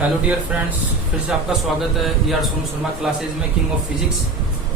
Hello dear friends, फिर से आपका स्वागत है ER सोनू शर्मा क्लासेज में किंग ऑफ फिजिक्स।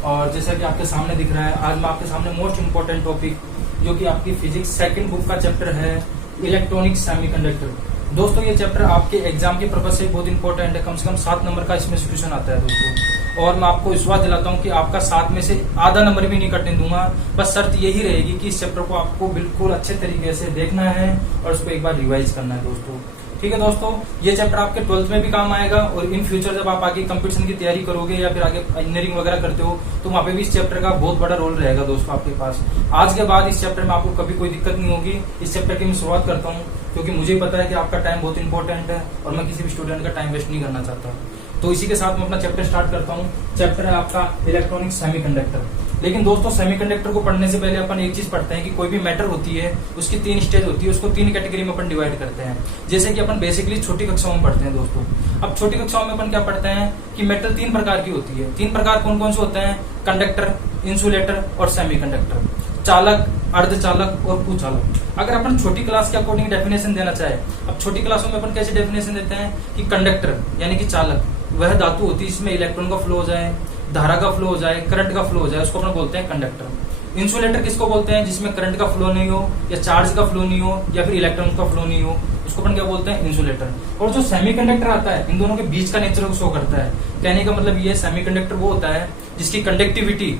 और जैसा कि आपके सामने दिख रहा है, आज मैं आपके सामने मोस्ट इम्पोर्टेंट टॉपिक जो कि आपकी फिजिक्स सेकंड बुक का चैप्टर है इलेक्ट्रॉनिक सेमीकंडक्टर। दोस्तों ये चैप्टर आपके एग्जाम के पर्पज से बहुत इंपॉर्टेंट है। कम से कम 7 नंबर का इसमें क्वेश्चन आता है दोस्तों। और मैं आपको विश्वास दिलाता हूँ कि आपका 7 में से आधा नंबर भी नहीं कटने दूंगा। बस शर्त यही रहेगी कि इस चैप्टर को आपको बिल्कुल अच्छे तरीके से देखना है और उसको एक बार रिवाइज करना है दोस्तों। ठीक है दोस्तों, ये चैप्टर आपके 12th में भी काम आएगा और इन फ्यूचर जब आप आगे कंपटीशन की तैयारी करोगे या फिर आगे इंजीनियरिंग वगैरह करते हो तो वहाँ पे भी इस चैप्टर का बहुत बड़ा रोल रहेगा दोस्तों आपके पास। आज के बाद इस चैप्टर में आपको कभी कोई दिक्कत नहीं होगी। इस चैप्टर की मैं शुरुआत करता हूँ क्योंकि मुझे पता है कि आपका टाइम बहुत इंपॉर्टेंट है और मैं किसी भी स्टूडेंट का टाइम वेस्ट नहीं करना चाहता। तो इसी के साथ मैं अपना चैप्टर स्टार्ट करता हूँ। चैप्टर है आपका इलेक्ट्रॉनिक सेमीकंडक्टर। लेकिन दोस्तों सेमीकंडक्टर को पढ़ने से पहले अपन एक चीज पढ़ते हैं कि कोई भी मैटर होती है उसकी 3 स्टेज होती है, उसको 3 कैटेगरी में अपन डिवाइड करते हैं। जैसे कि अपन बेसिकली छोटी कक्षाओं में पढ़ते हैं दोस्तों। अब छोटी कक्षाओं में अपन क्या पढ़ते हैं कि मेटल 3 प्रकार की होती है। 3 प्रकार कौन कौन से होते हैं? कंडक्टर, इंसुलेटर और सेमीकंडक्टर। चालक, अर्धचालक और कुचालक। अगर अपन छोटी क्लास के अकॉर्डिंग डेफिनेशन देना चाहे, अब छोटी क्लासों में अपन कैसे डेफिनेशन देते हैं कि कंडक्टर यानी कि चालक वह धातु होती है जिसमें इलेक्ट्रॉन का फ्लो हो जाए, धारा का फ्लो हो जाए, करंट का फ्लो हो जाए, उसको अपन बोलते हैं कंडक्टर। इंसुलेटर किसको बोलते हैं? जिसमें करंट का फ्लो नहीं हो या चार्ज का फ्लो नहीं हो या फिर इलेक्ट्रॉन का फ्लो नहीं हो, उसको अपन क्या बोलते हैं? इंसुलेटर। और जो सेमीकंडक्टर आता है इन दोनों के बीच का नेचर को शो करता है। कहने का मतलब ये सेमीकंडक्टर वो होता है जिसकी कंडक्टिविटी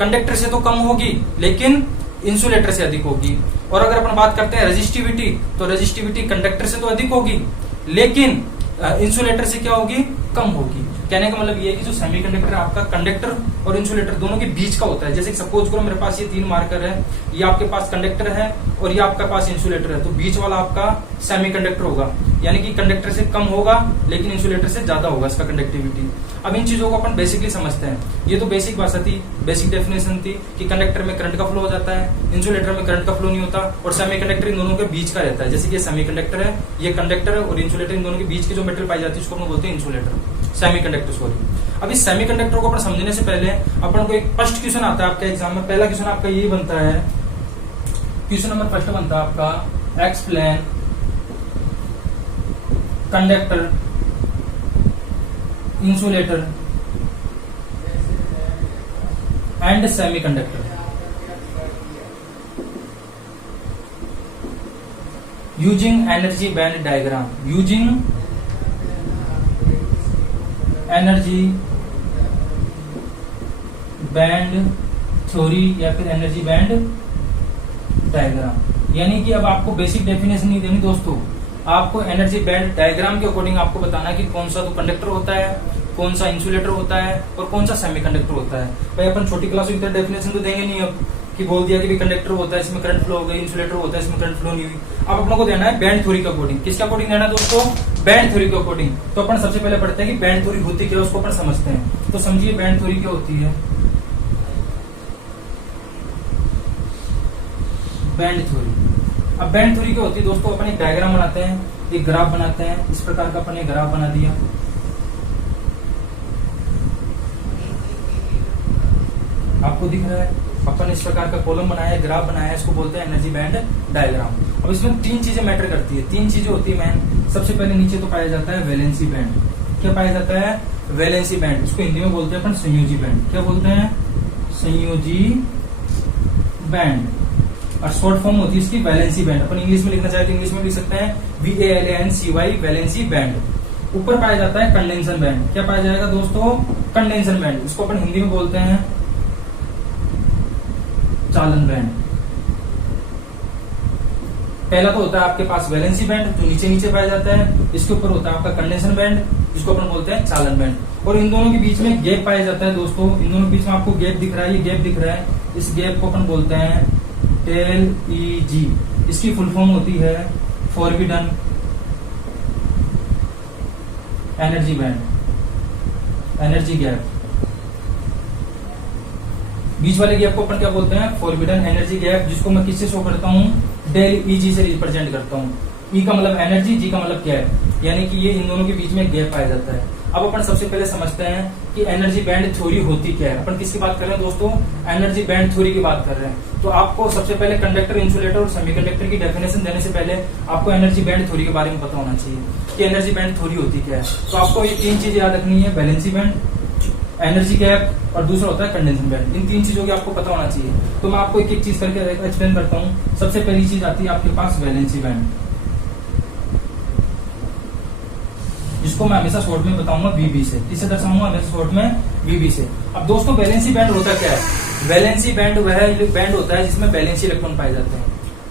कंडक्टर से तो कम होगी लेकिन इंसुलेटर से अधिक होगी। और अगर अपन बात करते हैं रेजिस्टिविटी, तो रेजिस्टिविटी कंडक्टर से तो अधिक होगी लेकिन इंसुलेटर से क्या होगी? कम होगी। कहने का मतलब ये है कि जो सेमीकंडक्टर आपका कंडक्टर और इंसुलेटर दोनों के बीच का होता है। जैसे सपोज करो मेरे पास ये 3 मार्कर है, ये आपके पास कंडक्टर है और ये आपके पास इंसुलेटर है, तो बीच वाला आपका सेमीकंडक्टर होगा। यानी कि कंडक्टर से कम होगा लेकिन इंसुलेटर से ज्यादा होगा इसका कंडक्टिविटी। अब इन चीजों को अपन बेसिकली समझते हैं। ये तो बेसिक भाषा थी, बेसिक डेफिनेशन थी कि कंडक्टर में करंट का फ्लो हो जाता है, इंसुलेटर में करंट का फ्लो नहीं होता और सेमीकंडक्टर इन दोनों के बीच का रहता है। जैसे कि ये सेमीकंडक्टर है, ये कंडक्टर है और इंसुलेटर इन दोनों के बीच की जो मेटल पाई जाती है उसको हम बोलते हैं इंसुलेटर, सेमीकंडक्टर सॉरी। अब इस सेमीकंडक्टर को अपन समझने से पहले अपन को एक फर्स्ट क्वेश्चन आता है आपके एग्जाम में। पहला क्वेश्चन आपका यही बनता है, क्वेश्चन नंबर फर्स्ट बनता है आपका explain conductor, insulator and semiconductor using energy band diagram. Using energy band theory या फिर एनर्जी बैंड डायग्राम। यानी कि अब आपको बेसिक डेफिनेशन नहीं देनी दोस्तों, आपको एनर्जी बैंड डायग्राम के अकॉर्डिंग आपको बताना है कि कौन सा तो कंडक्टर होता है, कौन सा इंसुलेटर होता है और कौन सा सेमीकंडक्टर होता है। भाई अपन छोटी क्लास की तरह डेफिनेशन तो देंगे नहीं अब कि बोल दिया कि भी कंडक्टर होता है इसमें करंट फ्लो हो गई, इंसुलेटर होता है इसमें करंट फ्लो नहीं हुई। अब अपनों को देना है बैंड थ्योरी के अकॉर्डिंग। किसके अकॉर्डिंग देना है दोस्तों? बैंड थ्योरी के अकॉर्डिंग। तो अपन सबसे पहले पढ़ते हैं कि बैंड थ्योरी होती क्या है, उसको अपन समझते हैं। तो समझिए बैंड थ्योरी क्या होती है। बैंड थ्योरी, अब बैंड थ्योरी क्या होती है दोस्तों? अपन एक डायग्राम बनाते हैं, एक ग्राफ बनाते हैं। इस प्रकार का अपन एक ग्राफ बना दिया, आपको दिख रहा है। अपन इस प्रकार का कॉलम बनाया, ग्राफ बनाया, इसको बोलते हैं एनर्जी बैंड डायग्राम। अब इसमें 3 चीजें मैटर करती है। 3 चीजें होती है मैन। सबसे पहले नीचे तो पाया जाता है वैलेंसी बैंड। क्या पाया जाता है? Valency band. इसको हिंदी में बोलते हैं अपन संयोजी बैंड। क्या बोलते हैं? संयोजी बैंड। और शॉर्ट फॉर्म होती है इसकी वैलेंसी बैंड। अपन इंग्लिश में लिखना चाहे तो इंग्लिश में लिख सकते हैं VALANCY वैलेंसी बैंड। ऊपर पाया जाता है कंडेंसर बैंड। क्या पाया जाएगा दोस्तों? Condenser band. इसको अपन हिंदी में बोलते हैं चालन बैंड। पहला तो होता है आपके पास वैलेंसी बैंड जो नीचे नीचे पाया जाता है, इसके ऊपर होता है आपका कंडेंसर बैंड जिसको अपन बोलते हैं चालन बैंड। और इन दोनों के बीच में गैप पाया जाता है दोस्तों। इन दोनों के बीच में आपको गैप दिख रहा है, ये गैप दिख रहा है, इस गैप को अपन बोलते हैं टेल-EG। इसकी फुल फॉर्म होती है forbidden energy band, energy gap. बीच वाले गैप को अपन क्या बोलते हैं? फॉरबिडन एनर्जी गैप, जिसको मैं किससे शो करता हूँ? ∆EG से रिप्रेजेंट करता हूँ। ई का मतलब एनर्जी, जी का मतलब गैप, यानी कि ये इन दोनों के बीच में गैप पाया जाता है। अब अपन सबसे पहले समझते हैं कि एनर्जी बैंड थ्योरी होती क्या है। अपन किसकी बात कर रहे हैं दोस्तों? एनर्जी बैंड थ्योरी की बात कर रहे हैं। तो आपको सबसे पहले कंडक्टर, इंसुलेटर और सेमीकंडक्टर की डेफिनेशन देने से पहले आपको एनर्जी बैंड थ्योरी के बारे में पता होना चाहिए कि एनर्जी बैंड थ्योरी होती क्या है। तो आपको ये तीन चीजें याद रखनी है, वैलेंसी बैंड, एनर्जी गैप और दूसरा होता है कंडेंसेशन बैंड। इन तीन चीजों की आपको पता होना चाहिए। तो मैं आपको एक एक चीज करके एक्सप्लेन करता हूँ। सबसे पहली चीज आती है आपके पास वैलेंसी बैंड, जिसको मैं हमेशा शॉर्ट में बताऊंगा वीबी से, इसे दर्शाऊंगा हमेशा शॉर्ट में वीबी से। अब दोस्तों वैलेंसी बैंड होता क्या है? वैलेंसी बैंड वह बैंड होता है जिसमें वैलेंसी इलेक्ट्रॉन पाए जाते हैं।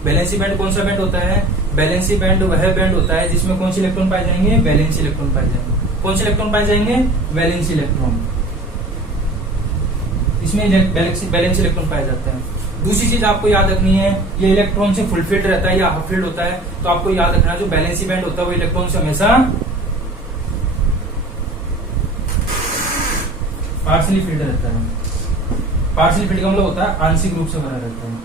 वैलेंसी बैंड कौन सा बैंड होता है? वैलेंसी बैंड वह बैंड होता है जिसमें कौन से इलेक्ट्रॉन पाए जाएंगे? वैलेंसी इलेक्ट्रॉन पाए जाएंगे। कौन से इलेक्ट्रॉन पाए जाएंगे? Valency electron. इसमें वैलेंसी इलेक्ट्रॉन पाए जाते हैं। दूसरी चीज आपको याद रखनी है, ये इलेक्ट्रॉन से फुल फिल्ड रहता है या हाफ फिल्ड होता है। तो आपको याद रखना जो वैलेंसी बैंड होता है वो इलेक्ट्रॉन से हमेशा पार्शियली फिल्ड रहता है। पार्शियल फिल्ड का मतलब होता है आंशिक रूप से भरा रहता है।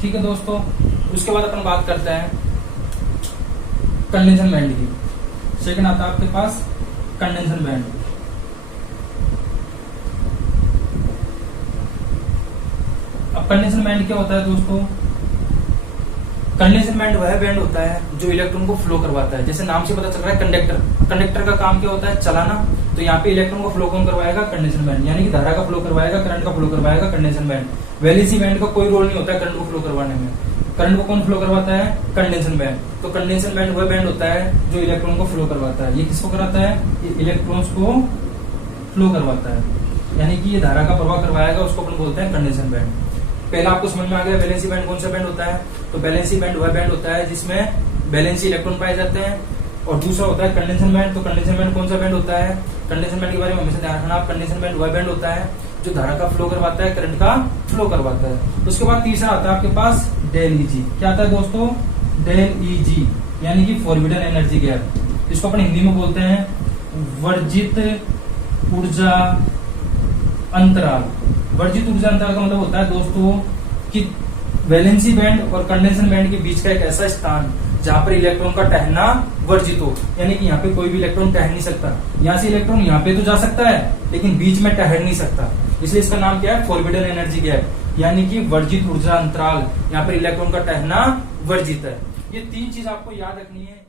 ठीक है दोस्तों, उसके बाद अपन बात करते हैं कंडेंसेशन बैंड की। सेकंड आता है आपके पास कंडेंसेशन बैंड। अब कंडेंसेशन बैंड क्या होता है दोस्तों? कंडेंसेशन बैंड वह बैंड होता है जो इलेक्ट्रॉन को फ्लो करवाता है। जैसे नाम से पता चल रहा है कंडक्टर, कंडक्टर का काम क्या होता है? चलाना। तो यहाँ पे इलेक्ट्रॉन को फ्लो कौन करवाएगा? कंडेंसेशन बैंड, यानी कि धारा का फ्लो करवाएगा, करंट का फ्लो करवाएगा कंडेंसेशन बैंड। वैलेंसी बैंड का कोई रोल नहीं होता है करंट को फ्लो करवाने में। करंट को कौन फ्लो करवाता है? Condensation band. तो कंडेंसेशन बैंड वह बैंड होता है जो इलेक्ट्रॉन को फ्लो करवाता है। ये किसको कराता है? ये इलेक्ट्रॉन्स को फ्लो करवाता है, यानी कि ये धारा का प्रवाह करवाएगा, उसको अपन बोलते हैं कंडेंसेशन बैंड। पहला आपको समझ में आ गया वैलेंसी बैंड कौन सा बैंड होता है? तो वैलेंसी बैंड वह बैंड होता है जिसमें वैलेंसी इलेक्ट्रॉन पाए जाते हैं। और दूसरा होता है कंडेंसेशन बैंड। तो कंडेंसेशन बैंड कौन सा बैंड होता है? कंडेंसेशन बैंड के बारे में हमेशा ध्यान रखना। कंडेंसेशन बैंड वह बैंड होता है जो धारा का फ्लो करवाता है, करंट का फ्लो करवाता है। उसके बाद तीसरा आता है आपके पास डेल ईजी। क्या आता है दोस्तों? डेल ईजी, यानी कि फॉरबिडन एनर्जी गैप। इसको अपन हिंदी में बोलते हैं वर्जित ऊर्जा अंतराल। वर्जित ऊर्जा अंतराल का मतलब होता है दोस्तों कि वैलेंसी बैंड और कंडेंसेशन बैंड के बीच का एक ऐसा स्थान जहां पर इलेक्ट्रॉन का टहलना वर्जित हो, यानी कि यहाँ पे कोई भी इलेक्ट्रॉन टहल नहीं सकता। यहाँ से इलेक्ट्रॉन यहाँ पे तो जा सकता है लेकिन बीच में टहल नहीं सकता, इसलिए इसका नाम क्या है? फॉरबिडन एनर्जी गैप, यानी कि वर्जित ऊर्जा अंतराल। यहाँ पर इलेक्ट्रॉन का टहलना वर्जित है। ये तीन चीज आपको याद रखनी है।